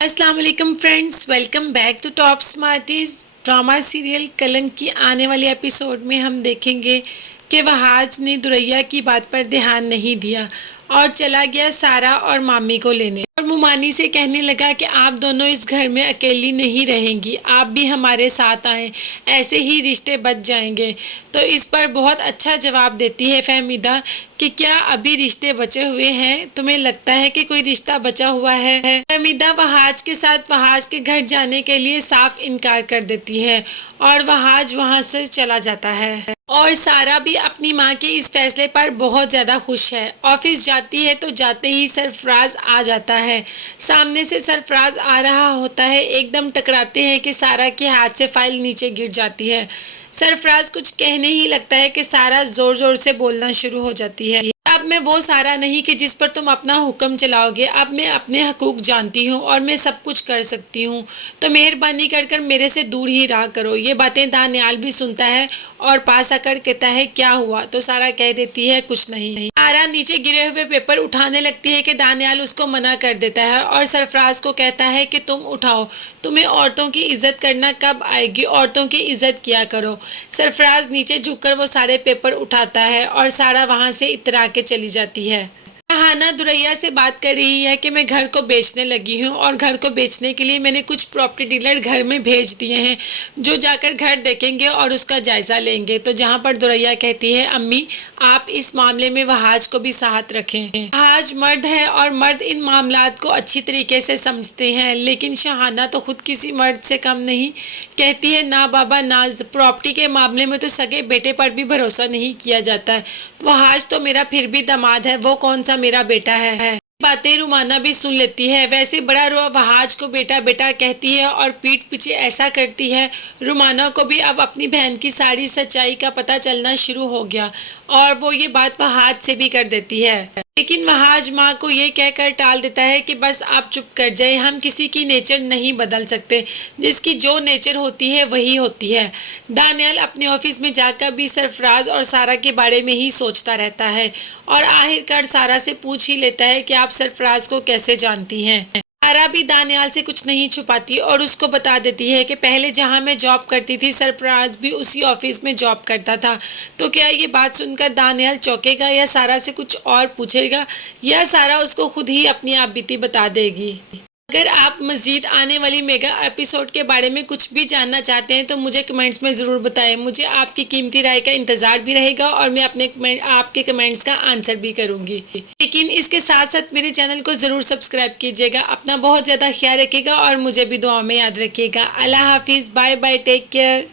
अस्सलाम वालेकुम friends, welcome back to Top Smarties. Drama serial Kalank की आने वाली एपिसोड में हम देखेंगे कि वहाज ने दुरैया की बात पर ध्यान नहीं दिया और चला गया सारा और मामी को लेने और मुमानी से कहने लगा कि आप दोनों इस घर में अकेली नहीं रहेंगी, आप भी हमारे साथ आएं, ऐसे ही रिश्ते बच जाएंगे। तो इस पर बहुत अच्छा जवाब देती है फहमीदा कि क्या अभी रिश्ते बचे हुए हैं? तुम्हें लगता है कि कोई रिश्ता बचा हुआ है? फहमीदा वहाज के साथ वहाज के घर जाने के लिए साफ इनकार कर देती है और वहाज वहां से चला जाता है। और सारा भी अपनी माँ के इस फैसले पर बहुत ज़्यादा खुश है। ऑफिस जाती है तो जाते ही सरफराज आ जाता है। सामने से सरफराज आ रहा होता है, एकदम टकराते हैं कि सारा के हाथ से फाइल नीचे गिर जाती है। सरफराज कुछ कहने ही लगता है कि सारा जोर जोर से बोलना शुरू हो जाती है। अब मैं वो सारा नहीं कि जिस पर तुम अपना हुक्म चलाओगे, अब मैं अपने हकूक जानती हूँ और मैं सब कुछ कर सकती हूँ, तो मेहरबानी कर कर मेरे से दूर ही रहा करो। ये बातें दानियाल भी सुनता है और पास आकर कहता है क्या हुआ? तो सारा कह देती है कुछ नहीं। सारा नीचे गिरे हुए पेपर उठाने लगती है कि दानियाल उसको मना कर देता है और सरफराज को कहता है कि तुम उठाओ, तुम्हें औरतों की इज्जत करना कब आएगी? औरतों की इज्जत किया करो। सरफराज नीचे झुककर वो सारे पेपर उठाता है और सारा वहां से इतरा के चली जाती है। हाना दुरैया से बात कर रही है कि मैं घर को बेचने लगी हूँ और घर को बेचने के लिए मैंने कुछ प्रॉपर्टी डीलर घर में भेज दिए हैं जो जाकर घर देखेंगे और उसका जायज़ा लेंगे। तो जहाँ पर दुरैया कहती है अम्मी आप इस मामले में वहाज को भी साथ रखें। वहाज मर्द है और मर्द इन मामलात को अच्छी तरीके से समझते हैं, लेकिन शहाना तो खुद किसी मर्द से कम नहीं। कहती है ना बाबा ना, प्रॉपर्टी के मामले में तो सगे बेटे पर भी भरोसा नहीं किया जाता है। वहाज तो मेरा फिर भी दामाद है, वो कौन सा मेरा बेटा है। बातें रुमाना भी सुन लेती है। वैसे बड़ा रुआ वहाज को बेटा बेटा कहती है और पीठ पीछे ऐसा करती है। रुमाना को भी अब अपनी बहन की सारी सच्चाई का पता चलना शुरू हो गया और वो ये बात वहाज से भी कर देती है, लेकिन वहाज माँ को ये कहकर टाल देता है कि बस आप चुप कर जाए, हम किसी की नेचर नहीं बदल सकते, जिसकी जो नेचर होती है वही होती है। दानियाल अपने ऑफिस में जाकर भी सरफराज और सारा के बारे में ही सोचता रहता है और आखिरकार सारा से पूछ ही लेता है कि आप सरफराज को कैसे जानती हैं। सारा भी दानियाल से कुछ नहीं छुपाती और उसको बता देती है कि पहले जहां मैं जॉब करती थी सरफराज भी उसी ऑफिस में जॉब करता था। तो क्या ये बात सुनकर दानियाल चौंकेगा या सारा से कुछ और पूछेगा या सारा उसको खुद ही अपनी आप बीती बता देगी? अगर आप मज़ीद आने वाली मेगा एपिसोड के बारे में कुछ भी जानना चाहते हैं तो मुझे कमेंट्स में ज़रूर बताएं। मुझे आपकी कीमती राय का इंतज़ार भी रहेगा और मैं आपके कमेंट्स का आंसर भी करूंगी। लेकिन इसके साथ साथ मेरे चैनल को ज़रूर सब्सक्राइब कीजिएगा। अपना बहुत ज़्यादा ख्याल रखिएगा और मुझे भी दुआ में याद रखिएगा। अल्लाह हाफिज़, बाय बाय, टेक केयर।